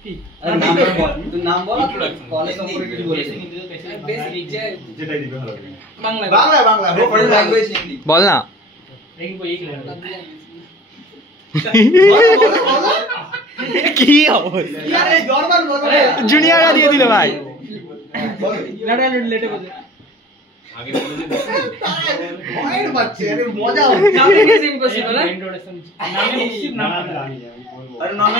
अरे नाम बोल, तू नाम बोल, कॉलेज संपर्क की बोले बेसिक जे যেটাই দিবে ভালো লাগে বাংলা बांग्ला बांग्ला प्रोफेशनल लैंग्वेज हिंदी बोल ना लेकिन कोई एक लड़का बोलो की अबोल यार नॉर्मल बोलो जूनियर का दिए दिले भाई लड़ा लेटे बोल আগে বলে দিন ভয়ের বাচ্চা আরে মজা হচ্ছে नाम इज इम्पॉसिबल है इंट्रोडक्शन नाम है मुश्किल नाम আমি বলবো अरे नाम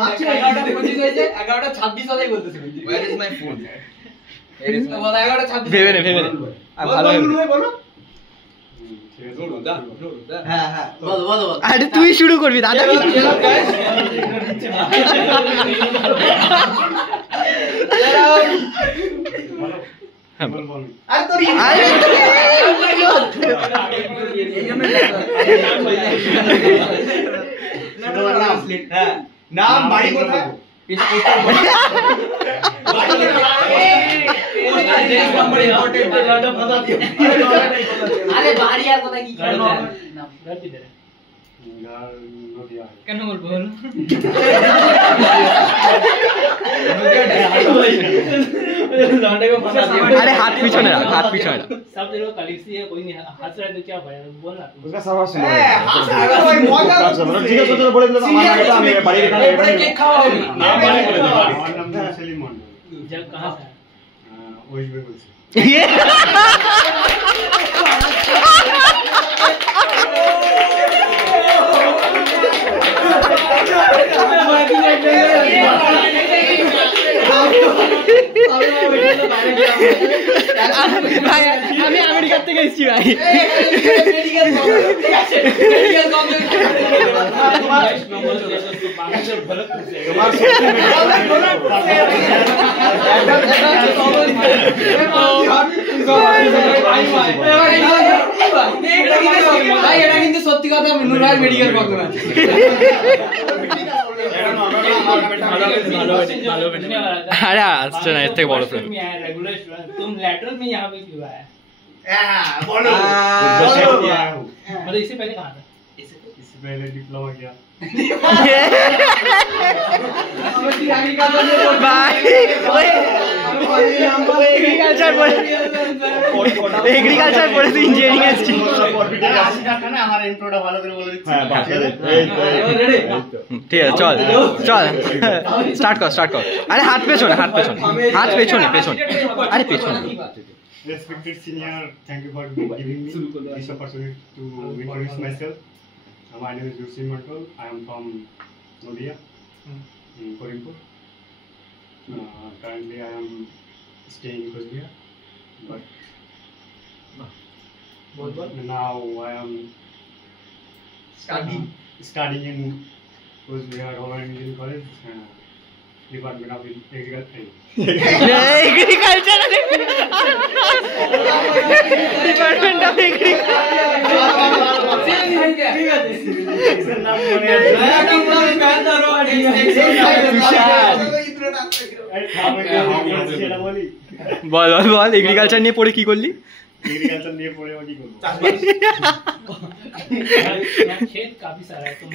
मार्च 11:25 হয়েছে 11:26 হলেই বলতেছিল वेयर इज माय फोन তো বলা 11:26 ভেবে নে আর ভালো হবে बोलो ঠিক আছে जोड़ो दा हां हां बोलो बोलो আরে তুই শুরু করবি দাদা কি বল বল अरे तो नाम बाड़ी को था আরে বাড়ি আর কথা কি করে নাম রাখি দে গাল নদিয়া কেন বলবো বল लौंडे को फंसा दिया अरे हाथ पीछे ना हाथ पीछे ना सब तेरे को कलीग से है कोई नहीं हाथ से तो क्या भाई बोल ना उसका सवाल सुनो भाई मजा ঠিক আছে তোরা বলে দিলাম আমার নামটা আমি বাড়ি রেখে बड़े केक खाओ নাম বাড়ি বলে দিলাম আমার নাম সেলিম মন্ডল जब कहां से ওয়েস্ট বেঙ্গল से ভাই আমি আমেরিকা থেকে এসেছি ভাই मेडिकल ठीक আছে मेडिकल ভাই এটা কিন্তু সত্যি কথা নুর ভাই মেডিকেল কমপ্লেক্স আছে अरे আসছে না এর থেকে বড় ফ্রেন্ড रेगुलर तुम लैटरल में यहां पे क्यों आया बोलो मतलब इससे पहले कहां था इससे पहले डिप्लोमा किया भाई एग्रीकल्चर পড়ে ইঞ্জিনিয়ারিং এসেছি আমার ইন্ট্রোটা ভালো করে বলে দিচ্ছি ঠিক আছে চল চল স্টার্ট কর আরে হাত পেছনে আরে পেছনে Respected senior, thank you for giving me this opportunity to introduce myself. My name is Yusin Mantal. I am from Nodia, in Korimpur. Currently, I am staying in Kosbihar, but now I am studying in Kosbihar Government Engineering College, Department of Agriculture. Agriculture department of ball agriculture নিয়ে পড়ে কি করলি agriculture নিয়ে পড়ে কি করব खेत काफी सारा है तुम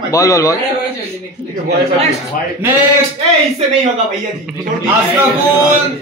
बोल नेक्स्ट इससे नहीं होगा भैया जी